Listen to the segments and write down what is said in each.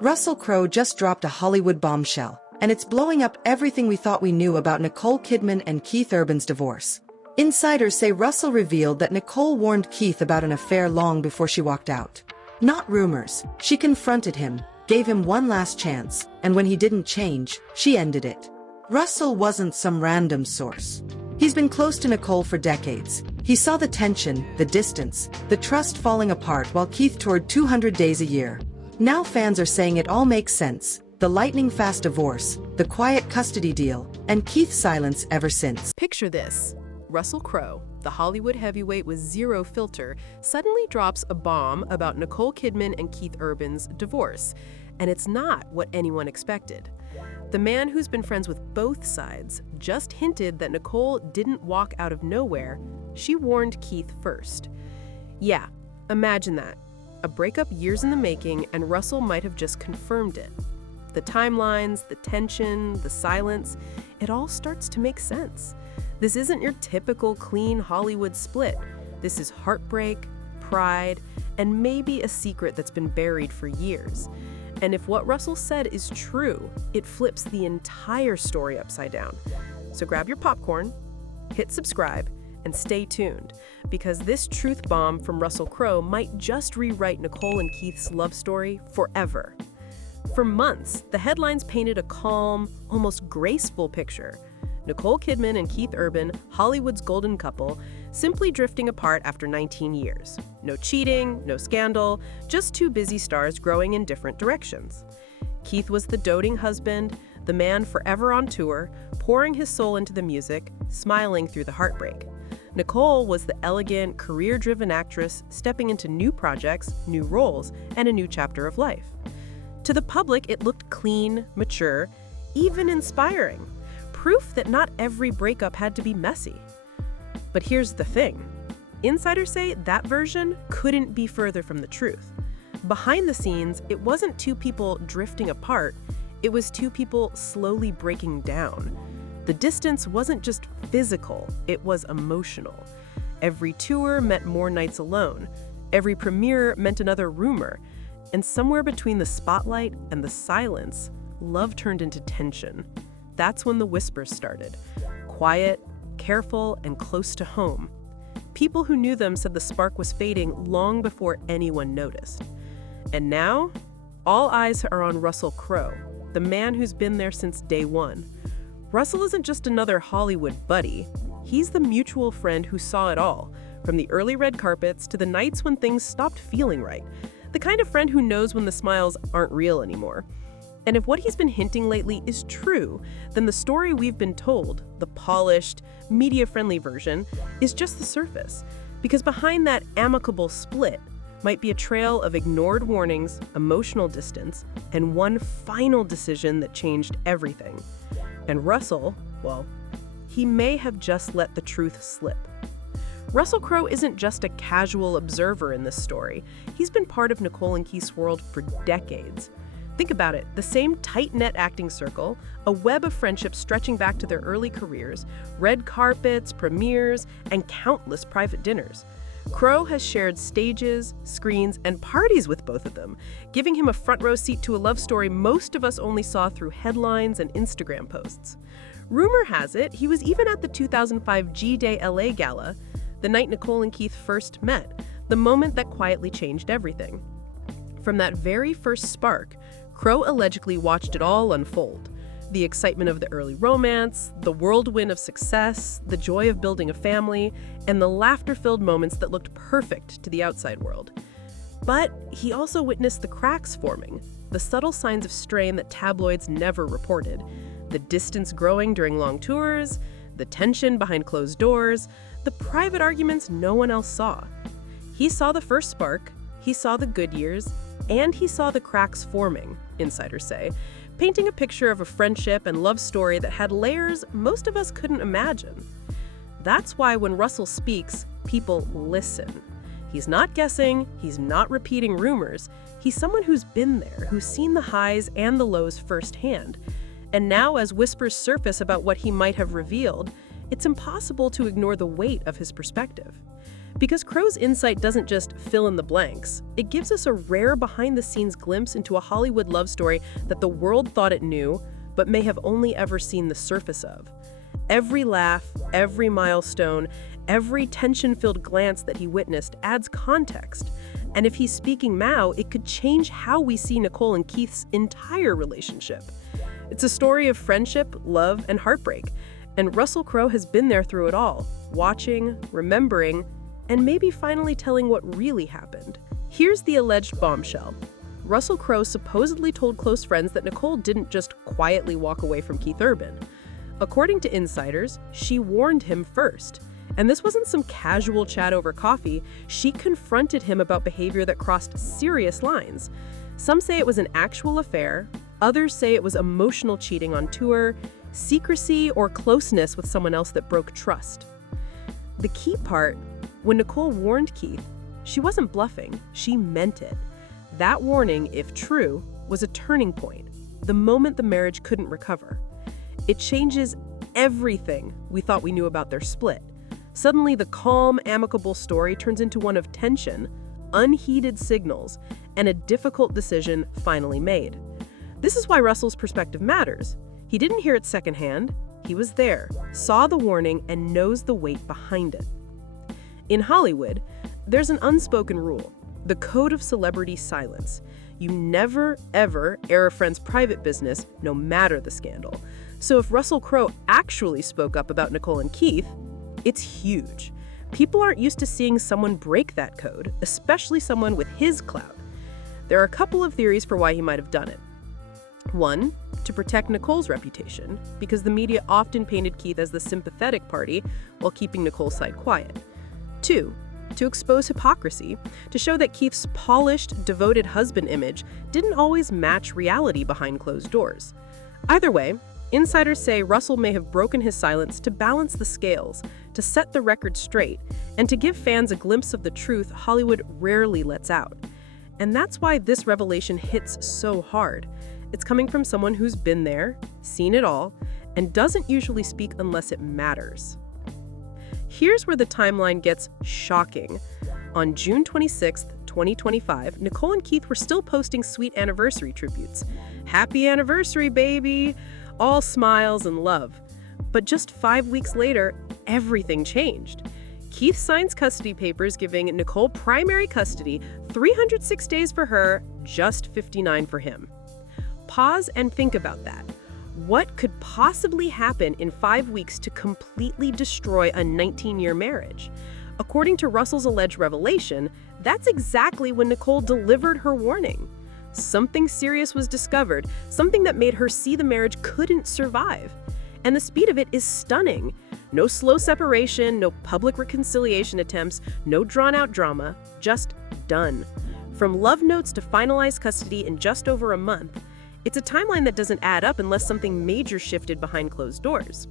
Russell Crowe just dropped a Hollywood bombshell, and it's blowing up everything we thought we knew about Nicole Kidman and Keith Urban's divorce. Insiders say Russell revealed that Nicole warned Keith about an affair long before she walked out. Not rumors. She confronted him, gave him one last chance, and when he didn't change, she ended it. Russell wasn't some random source. He's been close to Nicole for decades. He saw the tension, the distance, the trust falling apart while Keith toured 200 days a year. Now fans are saying it all makes sense. The lightning-fast divorce, the quiet custody deal, and Keith's silence ever since. Picture this. Russell Crowe, the Hollywood heavyweight with zero filter, suddenly drops a bomb about Nicole Kidman and Keith Urban's divorce. And it's not what anyone expected. The man who's been friends with both sides just hinted that Nicole didn't walk out of nowhere. She warned Keith first. Yeah, imagine that. A breakup years in the making, and Russell might have just confirmed it. The timelines, the tension, the silence, it all starts to make sense. This isn't your typical clean Hollywood split. This is heartbreak, pride, and maybe a secret that's been buried for years. And if what Russell said is true, it flips the entire story upside down. So grab your popcorn, hit subscribe, and stay tuned, because this truth bomb from Russell Crowe might just rewrite Nicole and Keith's love story forever. For months, the headlines painted a calm, almost graceful picture. Nicole Kidman and Keith Urban, Hollywood's golden couple, simply drifting apart after 19 years. No cheating, no scandal, just two busy stars growing in different directions. Keith was the doting husband, the man forever on tour, pouring his soul into the music, smiling through the heartbreak. Nicole was the elegant, career-driven actress stepping into new projects, new roles, and a new chapter of life. To the public, it looked clean, mature, even inspiring. Proof that not every breakup had to be messy. But here's the thing. Insiders say that version couldn't be further from the truth. Behind the scenes, it wasn't two people drifting apart, it was two people slowly breaking down. The distance wasn't just physical, it was emotional. Every tour meant more nights alone. Every premiere meant another rumor. And somewhere between the spotlight and the silence, love turned into tension. That's when the whispers started. Quiet, careful, and close to home. People who knew them said the spark was fading long before anyone noticed. And now, all eyes are on Russell Crowe, the man who's been there since day one. Russell isn't just another Hollywood buddy. He's the mutual friend who saw it all, from the early red carpets to the nights when things stopped feeling right. The kind of friend who knows when the smiles aren't real anymore. And if what he's been hinting lately is true, then the story we've been told, the polished, media-friendly version, is just the surface. Because behind that amicable split might be a trail of ignored warnings, emotional distance, and one final decision that changed everything. And Russell, well, he may have just let the truth slip. Russell Crowe isn't just a casual observer in this story. He's been part of Nicole and Keith's world for decades. Think about it, the same tight-knit acting circle, a web of friendships stretching back to their early careers, red carpets, premieres, and countless private dinners. Crowe has shared stages, screens, and parties with both of them, giving him a front-row seat to a love story most of us only saw through headlines and Instagram posts. Rumor has it he was even at the 2005 G-Day LA Gala, the night Nicole and Keith first met, the moment that quietly changed everything. From that very first spark, Crowe allegedly watched it all unfold. The excitement of the early romance, the whirlwind of success, the joy of building a family, and the laughter-filled moments that looked perfect to the outside world. But he also witnessed the cracks forming, the subtle signs of strain that tabloids never reported, the distance growing during long tours, the tension behind closed doors, the private arguments no one else saw. He saw the first spark, he saw the good years, and he saw the cracks forming, insiders say, painting a picture of a friendship and love story that had layers most of us couldn't imagine. That's why when Russell speaks, people listen. He's not guessing, he's not repeating rumors. He's someone who's been there, who's seen the highs and the lows firsthand. And now, as whispers surface about what he might have revealed, it's impossible to ignore the weight of his perspective. Because Crowe's insight doesn't just fill in the blanks, it gives us a rare behind-the-scenes glimpse into a Hollywood love story that the world thought it knew, but may have only ever seen the surface of. Every laugh, every milestone, every tension-filled glance that he witnessed adds context. And if he's speaking now, it could change how we see Nicole and Keith's entire relationship. It's a story of friendship, love, and heartbreak. And Russell Crowe has been there through it all, watching, remembering, and maybe finally telling what really happened. Here's the alleged bombshell. Russell Crowe supposedly told close friends that Nicole didn't just quietly walk away from Keith Urban. According to insiders, she warned him first. And this wasn't some casual chat over coffee. She confronted him about behavior that crossed serious lines. Some say it was an actual affair. Others say it was emotional cheating on tour, secrecy, or closeness with someone else that broke trust. The key part, when Nicole warned Keith, she wasn't bluffing. She meant it. That warning, if true, was a turning point, the moment the marriage couldn't recover. It changes everything we thought we knew about their split. Suddenly, the calm, amicable story turns into one of tension, unheeded signals, and a difficult decision finally made. This is why Russell's perspective matters. He didn't hear it secondhand. He was there, saw the warning, and knows the weight behind it. In Hollywood, there's an unspoken rule, the code of celebrity silence. You never, ever air a friend's private business, no matter the scandal. So if Russell Crowe actually spoke up about Nicole and Keith, it's huge. People aren't used to seeing someone break that code, especially someone with his clout. There are a couple of theories for why he might have done it. One, to protect Nicole's reputation, because the media often painted Keith as the sympathetic party while keeping Nicole's side quiet. Two, to expose hypocrisy, to show that Keith's polished, devoted husband image didn't always match reality behind closed doors. Either way, insiders say Russell may have broken his silence to balance the scales, to set the record straight, and to give fans a glimpse of the truth Hollywood rarely lets out. And that's why this revelation hits so hard. It's coming from someone who's been there, seen it all, and doesn't usually speak unless it matters. Here's where the timeline gets shocking. On June 26, 2025, Nicole and Keith were still posting sweet anniversary tributes. Happy anniversary, baby! All smiles and love. But just 5 weeks later, everything changed. Keith signs custody papers giving Nicole primary custody, 306 days for her, just 59 for him. Pause and think about that. What could possibly happen in 5 weeks to completely destroy a 19-year marriage? According to Russell's alleged revelation, that's exactly when Nicole delivered her warning. Something serious was discovered, something that made her see the marriage couldn't survive. And the speed of it is stunning. No slow separation, no public reconciliation attempts, no drawn-out drama, just done. From love notes to finalized custody in just over a month, it's a timeline that doesn't add up unless something major shifted behind closed doors.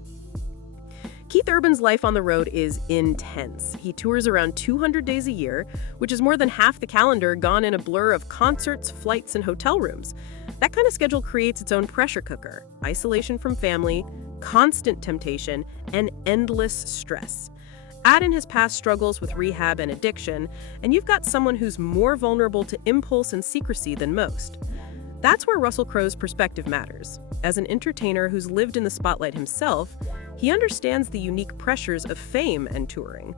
Keith Urban's life on the road is intense. He tours around 200 days a year, which is more than half the calendar gone in a blur of concerts, flights, and hotel rooms. That kind of schedule creates its own pressure cooker: isolation from family, constant temptation, and endless stress. Add in his past struggles with rehab and addiction, and you've got someone who's more vulnerable to impulse and secrecy than most. That's where Russell Crowe's perspective matters. As an entertainer who's lived in the spotlight himself, he understands the unique pressures of fame and touring.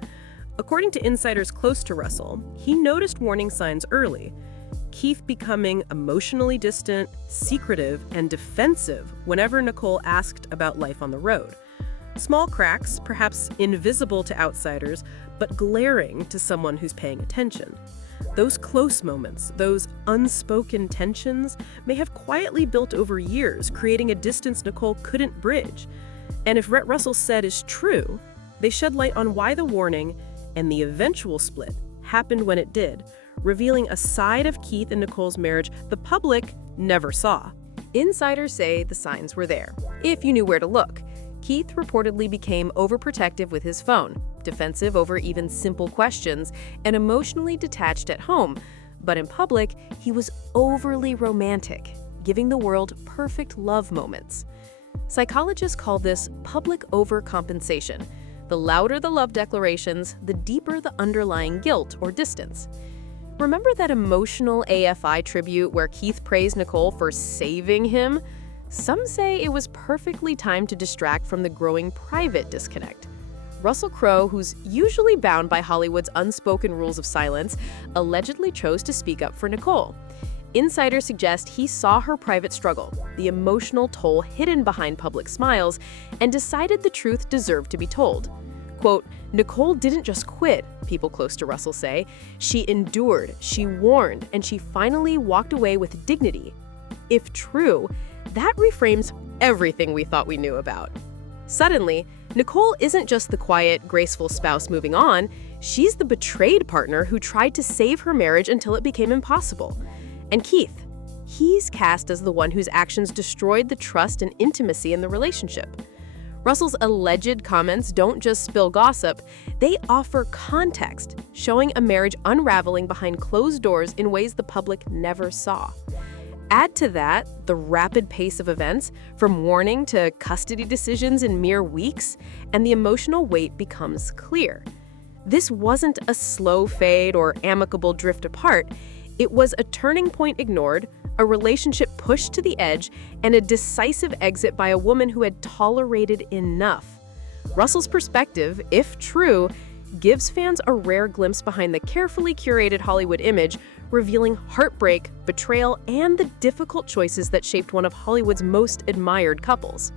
According to insiders close to Russell, he noticed warning signs early. Keith becoming emotionally distant, secretive, and defensive whenever Nicole asked about life on the road. Small cracks, perhaps invisible to outsiders, but glaring to someone who's paying attention. Those close moments, those unspoken tensions, may have quietly built over years, creating a distance Nicole couldn't bridge. And if what Russell said is true, they shed light on why the warning and the eventual split happened when it did, revealing a side of Keith and Nicole's marriage the public never saw. Insiders say the signs were there, if you knew where to look. Keith reportedly became overprotective with his phone, defensive over even simple questions, and emotionally detached at home. But in public, he was overly romantic, giving the world perfect love moments. Psychologists call this public overcompensation. The louder the love declarations, the deeper the underlying guilt or distance. Remember that emotional AFI tribute where Keith praised Nicole for saving him? Some say it was perfectly timed to distract from the growing private disconnect. Russell Crowe, who's usually bound by Hollywood's unspoken rules of silence, allegedly chose to speak up for Nicole. Insiders suggest he saw her private struggle, the emotional toll hidden behind public smiles, and decided the truth deserved to be told. Quote, Nicole didn't just quit, people close to Russell say. She endured, she warned, and she finally walked away with dignity. If true, that reframes everything we thought we knew about. Suddenly, Nicole isn't just the quiet, graceful spouse moving on, she's the betrayed partner who tried to save her marriage until it became impossible. And Keith, he's cast as the one whose actions destroyed the trust and intimacy in the relationship. Russell's alleged comments don't just spill gossip, they offer context, showing a marriage unraveling behind closed doors in ways the public never saw. Add to that the rapid pace of events, from warning to custody decisions in mere weeks, and the emotional weight becomes clear. This wasn't a slow fade or amicable drift apart. It was a turning point ignored, a relationship pushed to the edge, and a decisive exit by a woman who had tolerated enough. Russell's perspective, if true, gives fans a rare glimpse behind the carefully curated Hollywood image, revealing heartbreak, betrayal, and the difficult choices that shaped one of Hollywood's most admired couples.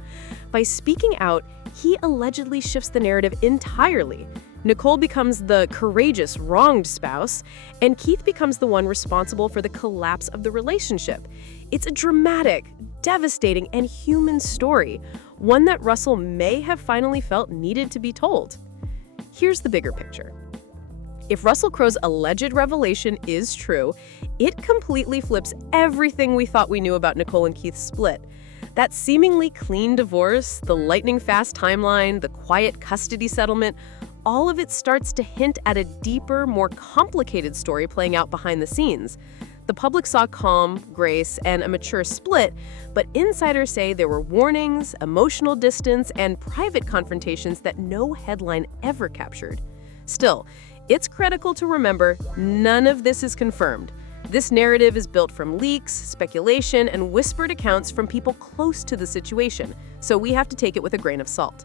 By speaking out, he allegedly shifts the narrative entirely. Nicole becomes the courageous, wronged spouse, and Keith becomes the one responsible for the collapse of the relationship. It's a dramatic, devastating, and human story, one that Russell may have finally felt needed to be told. Here's the bigger picture. If Russell Crowe's alleged revelation is true, it completely flips everything we thought we knew about Nicole and Keith's split. That seemingly clean divorce, the lightning-fast timeline, the quiet custody settlement, all of it starts to hint at a deeper, more complicated story playing out behind the scenes. The public saw calm, grace, and a mature split, but insiders say there were warnings, emotional distance, and private confrontations that no headline ever captured. Still, it's critical to remember none of this is confirmed. This narrative is built from leaks, speculation, and whispered accounts from people close to the situation, so we have to take it with a grain of salt.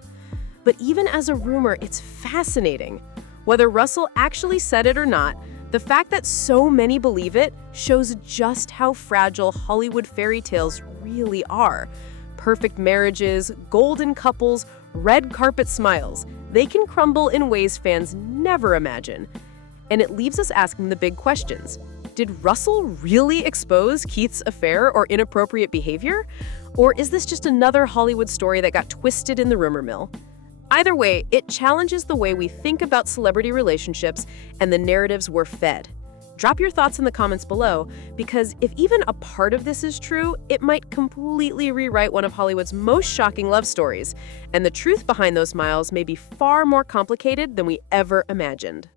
But even as a rumor, it's fascinating. Whether Russell actually said it or not, the fact that so many believe it shows just how fragile Hollywood fairy tales really are. Perfect marriages, golden couples, red carpet smiles. They can crumble in ways fans never imagine. And it leaves us asking the big questions. Did Russell really expose Keith's affair or inappropriate behavior? Or is this just another Hollywood story that got twisted in the rumor mill? Either way, it challenges the way we think about celebrity relationships and the narratives we're fed. Drop your thoughts in the comments below, because if even a part of this is true, it might completely rewrite one of Hollywood's most shocking love stories, and the truth behind those smiles may be far more complicated than we ever imagined.